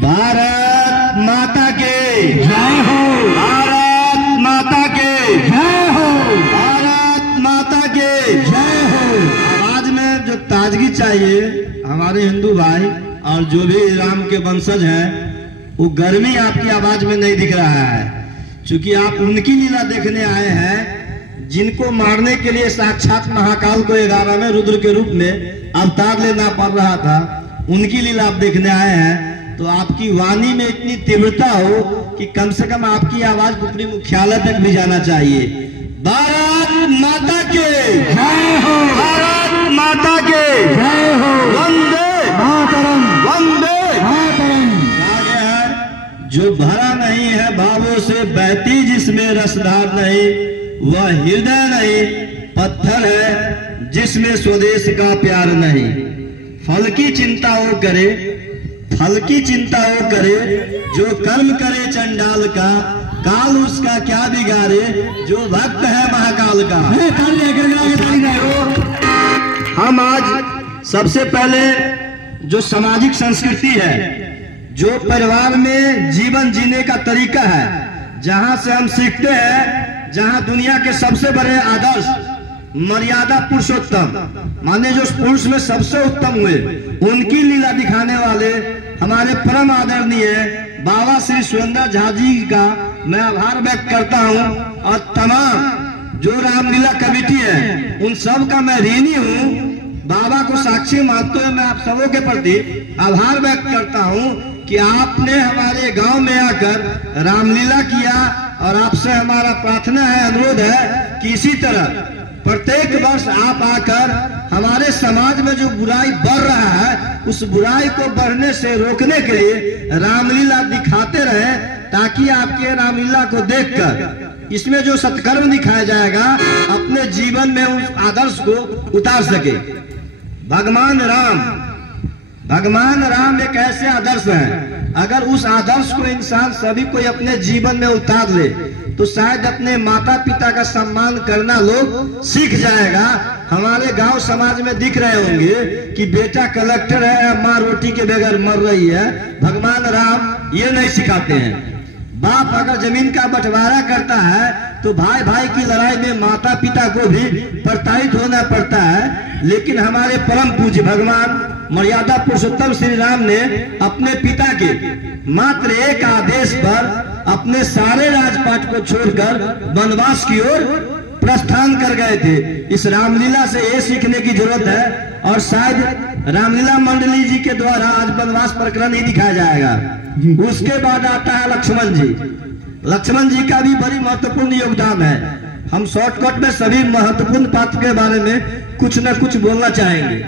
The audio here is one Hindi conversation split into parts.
भारत माता के जय हो। भारत माता के जय हो। भारत माता के जय हो। आवाज में जो ताजगी चाहिए हमारे हिंदू भाई और जो भी राम के वंशज हैं, वो गर्मी आपकी आवाज में नहीं दिख रहा है, क्योंकि आप उनकी लीला देखने आए हैं जिनको मारने के लिए साक्षात महाकाल को 11 में रुद्र के रूप में अवतार लेना पड़ रहा था। उनकी लीला आप देखने आए हैं, तो आपकी वाणी में इतनी तीव्रता हो कि कम से कम आपकी आवाज पुत्री मुख्यालय तक भी जाना चाहिए। भारत माता के जय हो। भारत माता के जय हो। वंदे मातरम। वंदे मातरम। आगे है, जो भरा नहीं है भावों से बहती जिसमें रसधार नहीं, वह हृदय नहीं पत्थर है जिसमें स्वदेश का प्यार नहीं। फल की चिंता वो करे, फल की चिंता वो करे, जो कर्म करे चंडाल का, काल उसका क्या बिगाड़े, जो भक्त है महाकाल का। हम आज सबसे पहले जो सामाजिक संस्कृति है, जो परिवार में जीवन जीने का तरीका है, जहां से हम सीखते हैं, जहां दुनिया के सबसे बड़े आदर्श मर्यादा पुरुषोत्तम माने जो पुरुष में सबसे उत्तम हुए, उनकी लीला दिखाने वाले हमारे परम आदरणीय बाबा श्री सुरेंद्र झा जी का मैं आभार व्यक्त करता हूं, और तमाम जो रामलीला कमेटी है उन सब का मैं ऋणी हूं। बाबा को साक्षी मानते हुए मैं आप सबों के प्रति आभार व्यक्त करता हूं कि आपने हमारे गांव में आकर रामलीला किया, और आपसे हमारा प्रार्थना है, अनुरोध है कि इसी तरह प्रत्येक वर्ष आप आकर हमारे समाज में जो बुराई बढ़ रहा है, उस बुराई को बढ़ने से रोकने के लिए रामलीला दिखाते रहे, ताकि आपके रामलीला को देखकर इसमें जो सत्कर्म दिखाया जाएगा अपने जीवन में उस आदर्श को उतार सके। भगवान राम एक ऐसे आदर्श हैं, अगर उस आदर्श को इंसान सभी कोई अपने जीवन में उतार ले तो शायद अपने माता पिता का सम्मान करना लोग सीख जाएगा। हमारे गांव समाज में दिख रहे होंगे कि बेटा कलेक्टर है, माँ रोटी के बगैर मर रही है। भगवान राम ये नहीं सिखाते हैं। बाप अगर जमीन का बंटवारा करता है तो भाई भाई की लड़ाई में माता पिता को भी प्रताड़ित होना पड़ता है, लेकिन हमारे परम पूज्य भगवान मर्यादा पुरुषोत्तम श्री राम ने अपने पिता के मात्र एक आदेश पर अपने सारे राजपाट को छोड़कर वनवास की ओर प्रस्थान कर गए थे। इस रामलीला से ये सीखने की जरूरत है, और शायद रामलीला मंडली जी के द्वारा आज वनवास प्रकरण ही दिखाया जाएगा। उसके बाद आता है लक्ष्मण जी। लक्ष्मण जी का भी बड़ी महत्वपूर्ण योगदान है। हम शॉर्टकट में सभी महत्वपूर्ण पात्र के बारे में कुछ न कुछ बोलना चाहेंगे।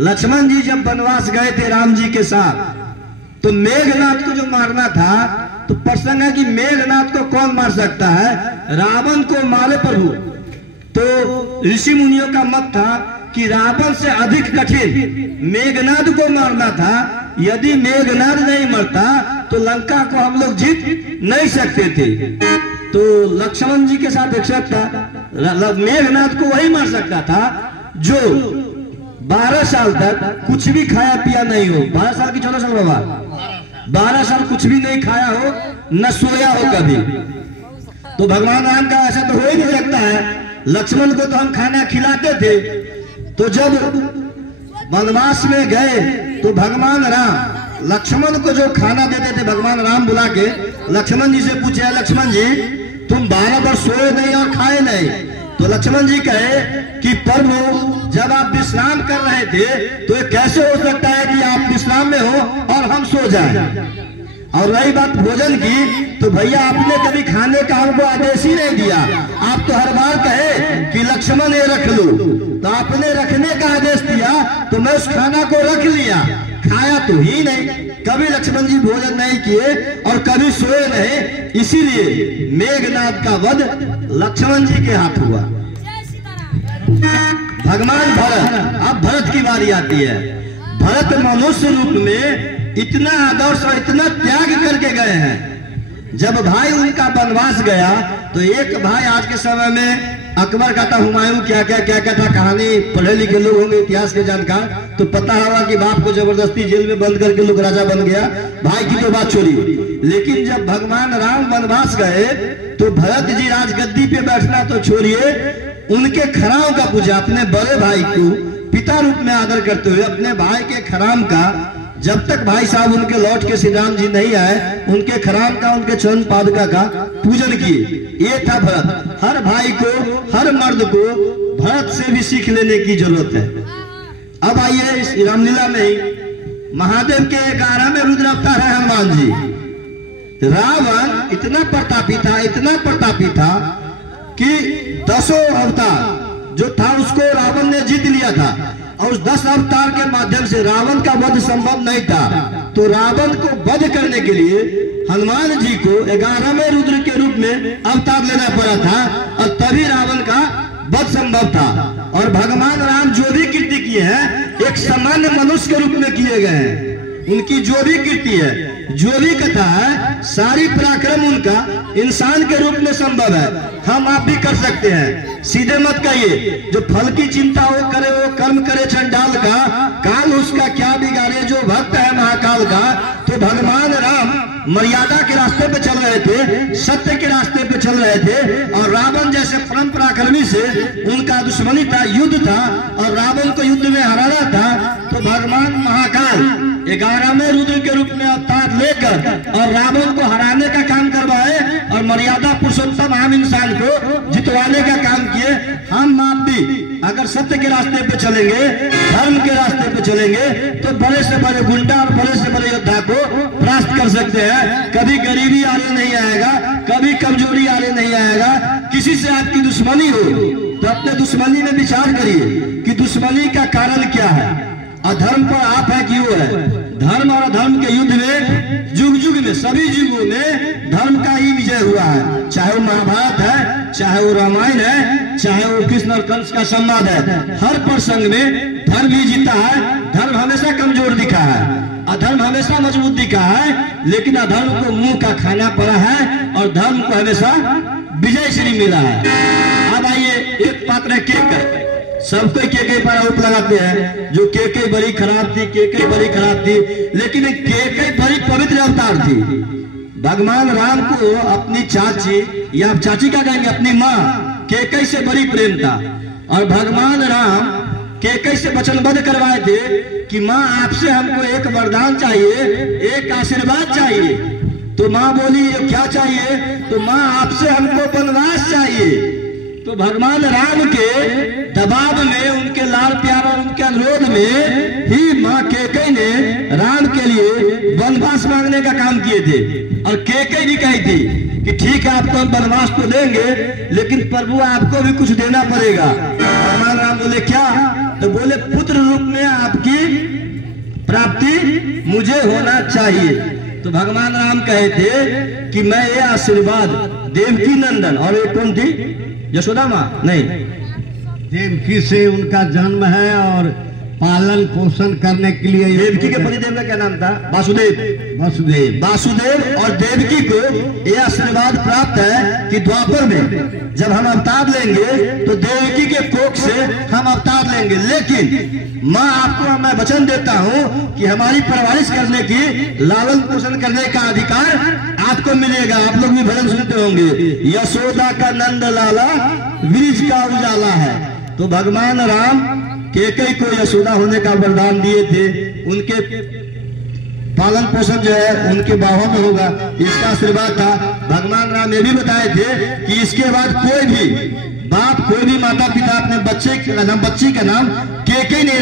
लक्ष्मण जी जब वनवास गए थे राम जी के साथ, तो मेघनाथ को जो मारना था, तो प्रसंग है कि मेघनाथ को कौन मार सकता है, रावण को मारे प्रभु। तो ऋषि मुनियों का मत था कि रावण से अधिक कठिन मेघनाथ को मारना था। यदि मेघनाथ नहीं मरता तो लंका को हम लोग जीत नहीं सकते थे। तो लक्ष्मण जी के साथ एक शर्त था, मेघनाथ को वही मार सकता था जो 12 साल तक कुछ भी खाया पिया नहीं हो। 12 साल की 14 साल बाबा, 12 साल कुछ भी नहीं खाया हो, न सोया हो कभी। तो भगवान राम का ऐसा तो हो ही नहीं सकता है। लक्ष्मण को तो हम खाना खिलाते थे। तो जब वनवास में गए तो भगवान राम लक्ष्मण को जो खाना देते थे, भगवान राम बुला के लक्ष्मण जी से पूछे, लक्ष्मण जी तुम 12 वर्ष सोए नहीं और खाए नहीं। तो लक्ष्मण जी कहे कि प्रभु जब आप विश्राम कर रहे थे तो ये कैसे हो सकता है कि आप विश्राम में हो और हम सो जाएं। और रही बात भोजन की, तो भैया आपने कभी खाने का हमको आदेश ही नहीं दिया। आप तो हर बार कहे कि लक्ष्मण ये रख लो, तो आपने रखने का आदेश दिया तो मैं उस खाना को रख लिया, खाया तो ही नहीं। कभी लक्ष्मण जी भोजन नहीं किए और कभी सोए नहीं, इसीलिए मेघनाथ का वध लक्ष्मण जी के हाथ हुआ। भगवान भरत, अब भरत की बारी आती है। भरत मनुष्य रूप में इतना आदर्श और इतना त्याग करके गए हैं। जब भाई उनका वनवास गया तो एक भाई आज के समय में अकबर का था, हुमायूं क्या क्या था, कहानी पढ़े लिखे लोग होंगे, इतिहास के जानकार, तो पता होगा कि बाप को जबरदस्ती जेल में बंद करके लोग राजा बन गया। भाई की तो बात छोड़ी, लेकिन जब भगवान राम वनवास गए तो भरत जी राजगद्दी पे बैठना तो छोड़िए, उनके खराम का पूजा, अपने बड़े भाई को पिता रूप में आदर करते हुए अपने भाई के खराम का, जब तक भाई साहब उनके लौट के श्री राम जी नहीं आए, उनके खराम का, उनके चरण पादुका का पूजन किए। ये था भरत। हर भाई को, हर मर्द को भरत से भी सीख लेने की जरूरत है। अब आइए इस रामलीला में ही महादेव के 11 में रुद्र अवतार है हनुमान जी। रावण इतना प्रतापी था कि 10 अवतार जो था उसको रावण ने जीत लिया था, और उस 10 अवतार के माध्यम से रावण का वध संभव नहीं था। तो रावण को वध करने के लिए हनुमान जी को 11वें रुद्र के रूप में अवतार लेना पड़ा था, और तभी रावण का वध संभव था। और भगवान राम जो भी कृति किए हैं एक सामान्य मनुष्य के रूप में किए गए हैं। उनकी जो भी कृति है, जो भी कथा है, सारी पराक्रम उनका इंसान के रूप में संभव है। हम आप भी कर सकते हैं। सीधे मत कहिए जो फल की चिंता वो करे, वो कर्म करे चंडाल का, काल उसका क्या बिगाड़े, जो भक्त है महाकाल का। तो भगवान राम मर्यादा के रास्ते पे चल रहे थे, सत्य के रास्ते पे चल रहे थे, और रावण जैसे परम पराक्रमी से उनका दुश्मनी था, युद्ध था, और रावण को युद्ध में हराना था। तो भगवान महाकाल 11वें रुद्र के रूप में अवतार लेकर और रावण को हराने का काम करवाए, और मर्यादा पुरुषोत्तम आम इंसान को जितवाने का काम किए। हम आप भी अगर सत्य के रास्ते पे चलेंगे, धर्म के रास्ते पे चलेंगे, तो बड़े से बड़े गुंडा और बड़े से बड़े योद्धा को परास्त कर सकते हैं। कभी गरीबी आने नहीं आएगा, कभी कमजोरी आने नहीं आएगा। किसी से आपकी दुश्मनी हो तो अपने दुश्मनी में विचार करिए कि दुश्मनी का कारण क्या है। अधर्म पर आप है कि वो है। धर्म और अधर्म के युद्ध में जुग जुग में, सभी युगों में धर्म का ही विजय हुआ है। चाहे वो महाभारत है, चाहे वो रामायण है, चाहे वो कृष्ण और कंस का संवाद है, हर प्रसंग में धर्म ही जीता है। धर्म हमेशा कमजोर दिखा है, अधर्म हमेशा मजबूत दिखा है, लेकिन अधर्म को मुंह का खाना पड़ा है और धर्म को हमेशा विजय श्री मिला है। अब आइए, एक पात्र है केकई। सबको केकई पर आरोप लगाते हैं जो केकई बड़ी खराब थी, केकई बड़ी खराब थी, लेकिन केकई बड़ी पवित्र अवतार थी। भगवान राम को अपनी चाची, या चाची क्या कहेंगे, अपनी माँ केकई से बड़ी प्रेम था, और भगवान राम केकई से वचनबद्ध करवाए थे कि माँ आपसे हमको एक वरदान चाहिए, एक आशीर्वाद चाहिए। तो माँ बोली ये क्या चाहिए? तो माँ आपसे हमको वनवास चाहिए। तो भगवान राम के दबाव में, उनके लाल प्यार और उनके अनुरोध में ही माँ केकई ने राम के लिए वनवास मांगने का काम किए थे। और केकई भी कही थी कि ठीक है आपको हम वनवास तो देंगे, लेकिन प्रभु आपको भी कुछ देना पड़ेगा। भगवान राम बोले क्या? तो बोले पुत्र रूप में आपकी प्राप्ति मुझे होना चाहिए। तो भगवान राम कहे थे कि मैं ये आशीर्वाद देवकी नंदन, और एक कौन थी? यशोदा माँ? नहीं, देवकी से उनका जन्म है, और पालन पोषण करने के लिए देवकी के पतिदेव का क्या नाम था? वासुदेव और देवकी को यह आशीर्वाद प्राप्त है कि द्वापर में जब हम अवतार लेंगे तो देवकी के कोख से हम अवतार लेंगे। लेकिन माँ आपको मैं वचन देता हूँ कि हमारी परवरिश करने की, लालन पोषण करने का अधिकार आपको मिलेगा। आप लोग भी भजन सुनते होंगे, यशोदा का नंद लाला बीज का उजाला है। तो भगवान राम केकई को यशोदा होने का वरदान दिए थे। उनके पालन पोषण जो है उनके बाहों में होगा, इसका आशीर्वाद था। भगवान राम ये भी बताए थे कि इसके बाद कोई भी बाप, कोई भी माता पिता अपने बच्ची का नाम केकई नहीं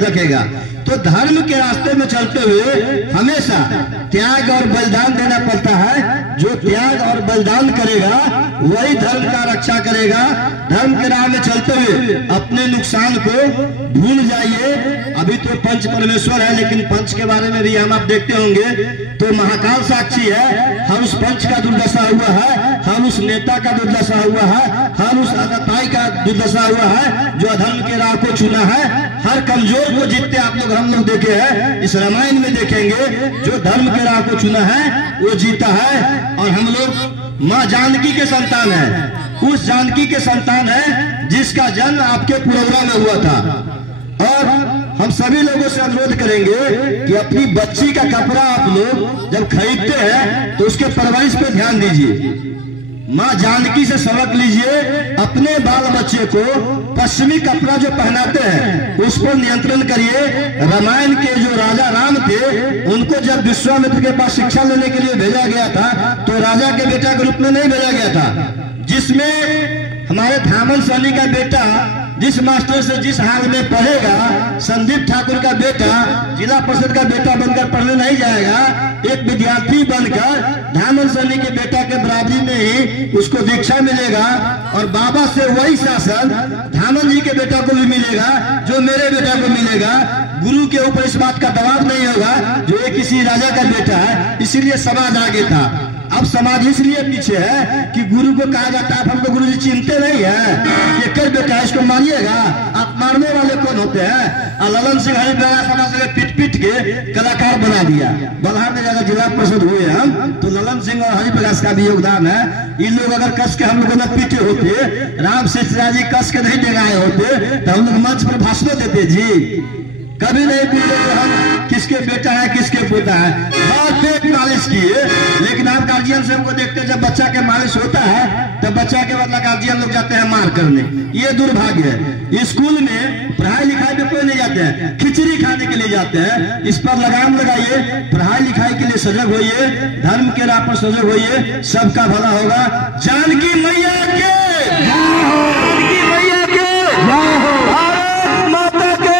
रखेगा। तो धर्म के रास्ते में चलते हुए हमेशा त्याग और बलिदान देना पड़ता है। जो त्याग और बलिदान करेगा वही धर्म का रक्षा करेगा। धर्म के राह में चलते हुए अपने नुकसान को भूल जाइए। अभी तो पंच परमेश्वर है, लेकिन पंच के बारे में भी हम आप देखते होंगे तो महाकाल साक्षी है। हम उस पंच का दुर्दशा हुआ है, हम उस नेता का दुर्दशा हुआ है, हम उस अगताई का दुर्दशा हुआ है जो अधर्म के राह को चुना है। हर कमजोर को जीतते हम लोग देखे हैं, इस रामायण में देखेंगे। जो धर्म के राह को चुना है वो जीता है। और हम लोग माँ जानकी के संतान हैं। उस जानकी के संतान है जिसका जन्म आपके पुरौरा में हुआ था। और हम सभी लोगों से अनुरोध करेंगे कि अपनी बच्ची का कपड़ा आप लोग जब खरीदते हैं तो उसके परवरिश पे ध्यान दीजिए। माँ जानकी से सबक लीजिए, अपने बाल बच्चे को पश्चिमी कपड़ा जो पहनाते हैं उस पर नियंत्रण करिए। रामायण के जो राजा राम थे उनको जब विश्वामित्र के पास शिक्षा लेने के लिए भेजा गया था तो राजा के बेटा के रूप में नहीं भेजा गया था, जिसमें हमारे धामन सैनी का बेटा जिस मास्टर से जिस हाल में पढ़ेगा, संदीप ठाकुर का बेटा जिला परिषद का बेटा बनकर पढ़ने नहीं जाएगा, एक विद्यार्थी बनकर धामन सैनी के बेटा के बराबरी में ही उसको दीक्षा मिलेगा। और बाबा से वही शासन धामन जी के बेटा को भी मिलेगा जो मेरे बेटा को मिलेगा। गुरु के ऊपर इस बात का दबाव नहीं होगा जो ये किसी राजा का बेटा है, इसीलिए समाज आगे था। अब समाज इसलिए पीछे है कि गुरु को कहा जाता है हमको गुरु जी चिंते नहीं है, ये कर बेटा है इसको मारिएगा। आप मारने वाले कौन होते हैं? ललन सिंह हरिप्रकाश समाज में पीट पीट के कलाकार बना दिया। बलहार में जाकर जिला परिषद हुए हम तो ललन सिंह और हरिप्रकाश का भी योगदान है। इन लोग अगर कस के हम लोगों ने पीटे होते, राम शेषराज जी कस के नहीं जगाए होते तो हम लोग मंच पर भाषण देते जी। कभी नहीं पूछते हम किसके बेटा है किसके पोता है। बहुत पेट मालिश किए, लेकिन आप गार्जियन से हमको देखते जब बच्चा के मालिश होता है तब बच्चा के बदला गार्जियन लोग जाते हैं मार करने। ये दुर्भाग्य है। स्कूल में पढ़ाई लिखाई में कोई नहीं जाते हैं, खिचड़ी खाने के लिए जाते हैं। इस पर लगाम लगाइए, पढ़ाई लिखाई के लिए सजग होइए, धर्म के राह पर सजग होइए, सबका भला होगा। जानकी मैया के, जानकी मैया के, भारत माता के,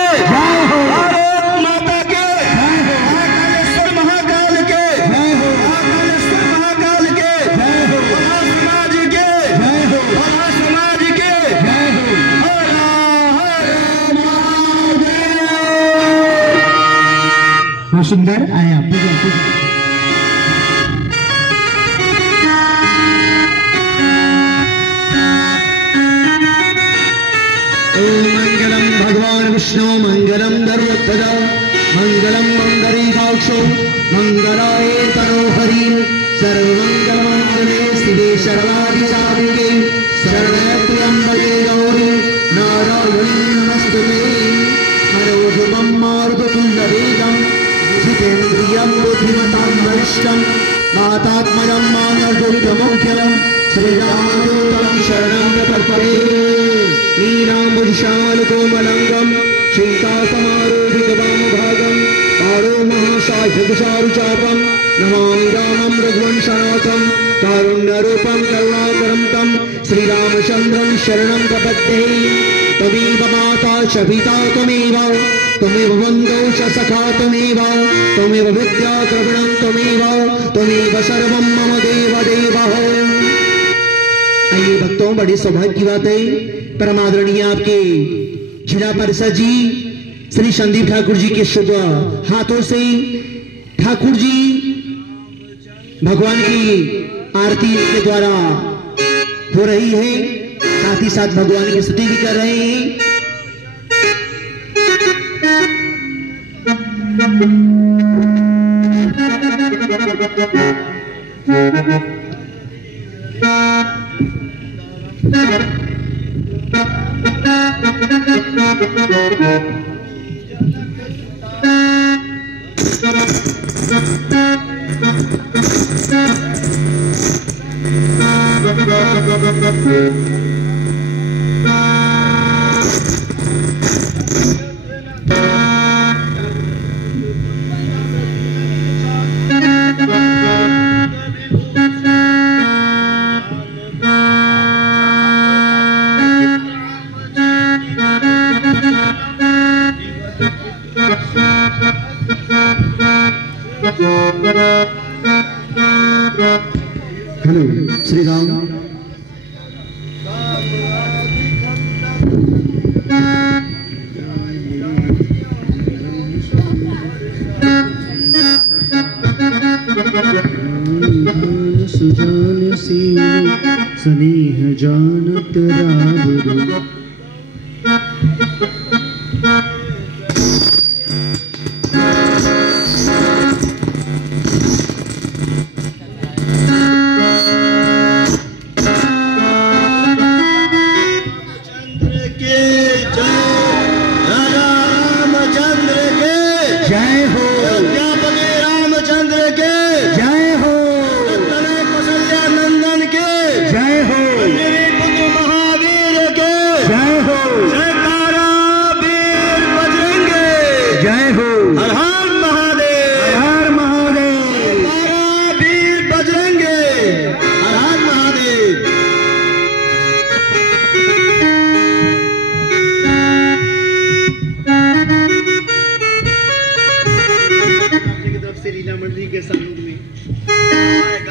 सुंदर आया पूजा पूजा। मंगलम भगवान विष्णु मंगलम गरुत्तज मंगलम मंगलीकाक्षो मंगलाय तनोहरि सर्वमंगलमंगले शिवे सर्वाधिसाधिके शरण्ये त्र्यंबके गौरी नारायणी नमस्तुते मनोजवं मारुततुल्यवेगं जितेन्द्रियं बुद्धिमतां वरिष्ठं मातात्मजं मानवदुर्गमुख्यं श्रीरामदूतं शरणं प्रपद्ये नीलाम्बुजालकोमलंगं शिङ्कासमारोहितवामभागं पारो महासायुधसारुचापं नमामि रामं रघुवंशनाथं कारुण्यरूपं करुणाकरं तं श्रीरामचन्द्रं शरणं प्रपद्ये। त्वमेव माता च पिता त्वमेव, त्वमेव बन्धो च सखा त्वमेव, त्वमेव विद्या द्रविणं त्वमेव, त्वमेव सर्वं मम देव देवः। आइए भक्तों, बड़ी सौभाग्य की बात है, परमादरणीय आपके जिला परिषद जी श्री संदीप ठाकुर जी के शुभ हाथों से ठाकुर जी भगवान की आरती के द्वारा हो रही है, साथ ही साथ भगवान की स्तुति भी कर रहे हैं। हेलो श्री राम। सुजान सी स्नेह जानत रावरु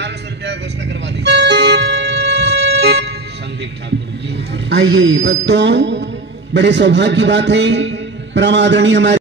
1100 रुपया घोषणा करवा दी। संदीप ठाकुर जी। आइए भक्तों, बड़े सौभाग्य की बात है, परम आदरणीय हमारे